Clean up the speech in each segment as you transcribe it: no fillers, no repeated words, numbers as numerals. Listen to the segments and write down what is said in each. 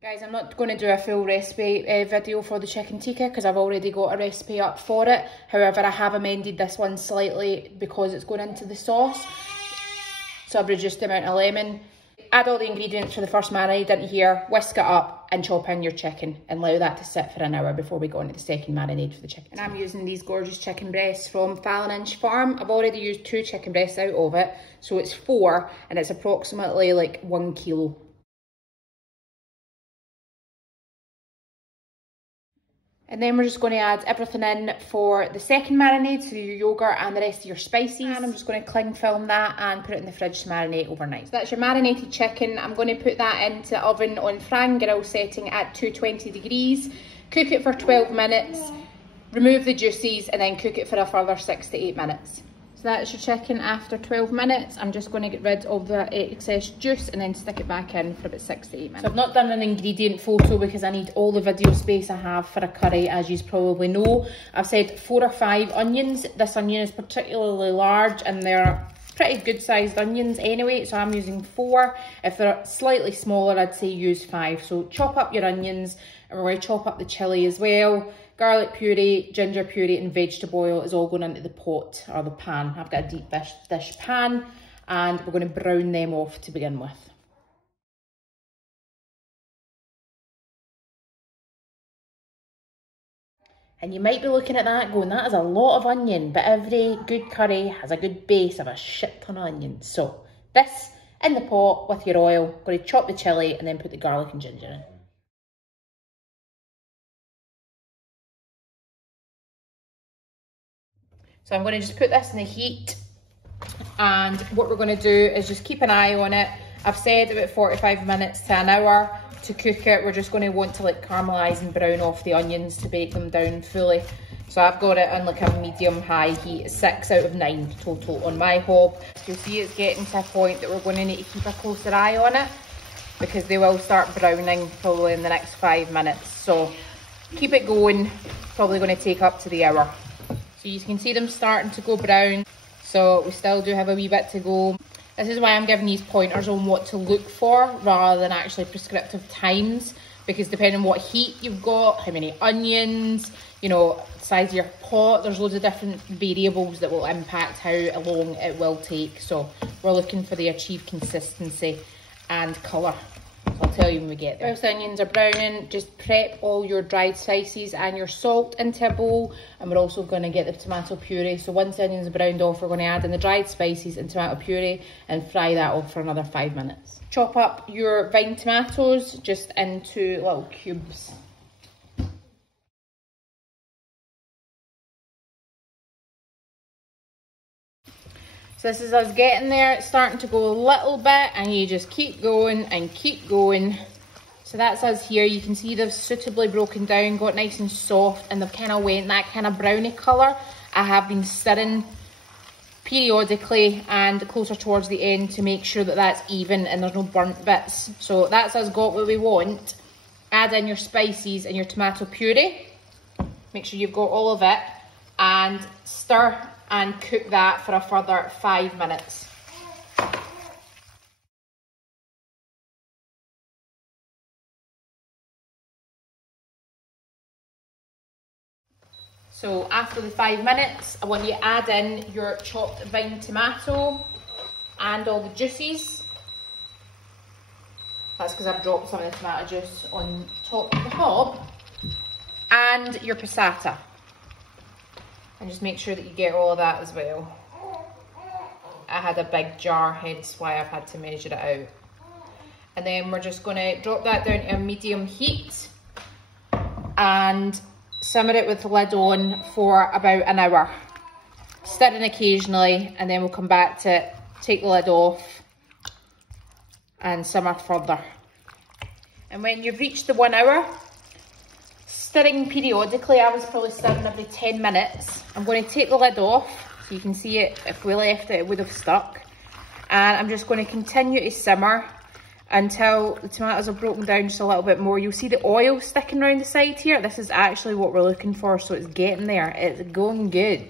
Guys, I'm not going to do a full recipe video for the chicken tikka because I've already got a recipe up for it. However, I have amended this one slightly because it's going into the sauce. So I've reduced the amount of lemon. Add all the ingredients for the first marinade into here, whisk it up and chop in your chicken and allow that to sit for an hour before we go into the second marinade for the chicken. And I'm using these gorgeous chicken breasts from Fallon Farm. I've already used 2 chicken breasts out of it, so it's 4 and it's approximately like 1 kilo. And then we're just going to add everything in for the second marinade, so your yoghurt and the rest of your spices. And I'm just going to cling film that and put it in the fridge to marinate overnight. So that's your marinated chicken. I'm going to put that into the oven on frying grill setting at 220 degrees. Cook it for 12 minutes, remove the juices and then cook it for a further 6 to 8 minutes. So that's your chicken after 12 minutes. I'm just going to get rid of the excess juice and then stick it back in for about 6 to 8 minutes. So I've not done an ingredient photo because I need all the video space I have for a curry, as you probably know. I've said 4 or 5 onions. This onion is particularly large and they're pretty good sized onions anyway, so I'm using 4. If they're slightly smaller, I'd say use 5. So chop up your onions and we're going to chop up the chilli as well. Garlic puree, ginger puree and vegetable oil is all going into the pot or the pan. I've got a deep dish pan and we're going to brown them off to begin with. And you might be looking at that going, that is a lot of onion, but every good curry has a good base of a shit ton of onions. So this in the pot with your oil, going to chop the chilli and then put the garlic and ginger in. So I'm going to just put this in the heat, and what we're going to do is just keep an eye on it. I've said about 45 minutes to an hour to cook it. We're just going to want to like caramelise and brown off the onions to bake them down fully. So I've got it on like a medium-high heat, 6 out of 9 total on my hob. You'll see it's getting to a point that we're going to need to keep a closer eye on it because they will start browning probably in the next 5 minutes. So keep it going, probably going to take up to the hour. So you can see them starting to go brown. So we still do have a wee bit to go. This is why I'm giving these pointers on what to look for rather than actually prescriptive times, because depending on what heat you've got, how many onions, you know, size of your pot, there's loads of different variables that will impact how long it will take. So we're looking for the achieved consistency and colour. I'll tell you when we get there. Whilst the onions are browning, just prep all your dried spices and your salt into a bowl, and we're also going to get the tomato puree. So once the onions are browned off, we're going to add in the dried spices and tomato puree and fry that off for another 5 minutes. Chop up your vine tomatoes just into little cubes. So this is us getting there. It's starting to go a little bit and you just keep going and keep going. So that's us here. You can see they've suitably broken down, got nice and soft, and they've kind of went that kind of browny colour. I have been stirring periodically and closer towards the end to make sure that that's even and there's no burnt bits. So that's us got what we want. Add in your spices and your tomato puree. Make sure you've got all of it and stir and cook that for a further 5 minutes. So after the 5 minutes, I want you to add in your chopped vine tomato and all the juices. That's because I've dropped some of the tomato juice on top of the hob. And your passata. And just make sure that you get all of that as well. I had a big jar, hence why I've had to measure it out. And then we're just going to drop that down to a medium heat and simmer it with the lid on for about an hour. Stirring occasionally, and then we'll come back to it, take the lid off and simmer further. And when you've reached the 1 hour, stirring periodically, I was probably stirring every 10 minutes. I'm going to take the lid off so you can see it. If we left it, it would have stuck. And I'm just going to continue to simmer until the tomatoes are broken down just a little bit more. You'll see the oil sticking around the side here. This is actually what we're looking for, so it's getting there. It's going good.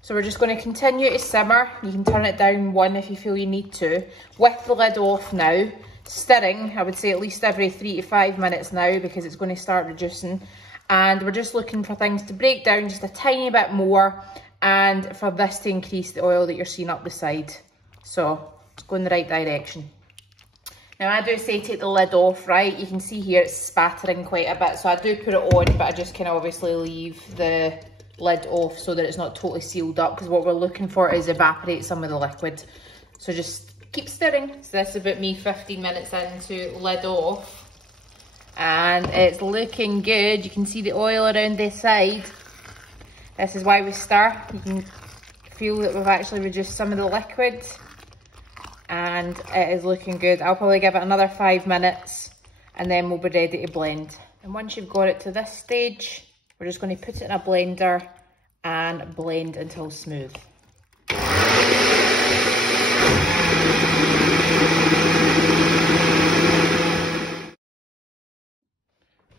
So we're just going to continue to simmer. You can turn it down 1 if you feel you need to. With the lid off now, stirring, I would say at least every 3 to 5 minutes now, because it's going to start reducing. And we're just looking for things to break down just a tiny bit more, and for this to increase the oil that you're seeing up the side. So it's going the right direction. Now I do say take the lid off, right? You can see here it's spattering quite a bit, so I do put it on, but I just kind of obviously leave the lid off so that it's not totally sealed up, because what we're looking for is evaporate some of the liquid. So just keep stirring. So this is about me 15 minutes into lid off. And it's looking good. You can see the oil around this side. This is why we stir. You can feel that we've actually reduced some of the liquid, and it is looking good. I'll probably give it another 5 minutes and then we'll be ready to blend. And once you've got it to this stage, we're just going to put it in a blender and blend until smooth.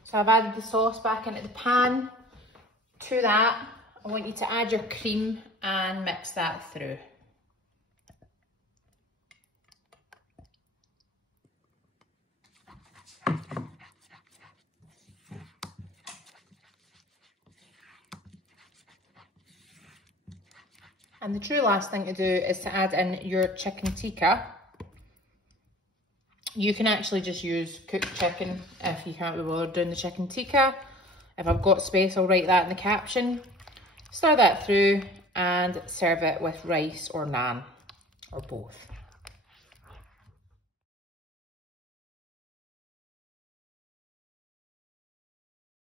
So I've added the sauce back into the pan. To that, I want you to add your cream and mix that through. And the true last thing to do is to add in your chicken tikka. You can actually just use cooked chicken if you can't be bothered doing the chicken tikka. If I've got space, I'll write that in the caption. Stir that through and serve it with rice or naan, or both.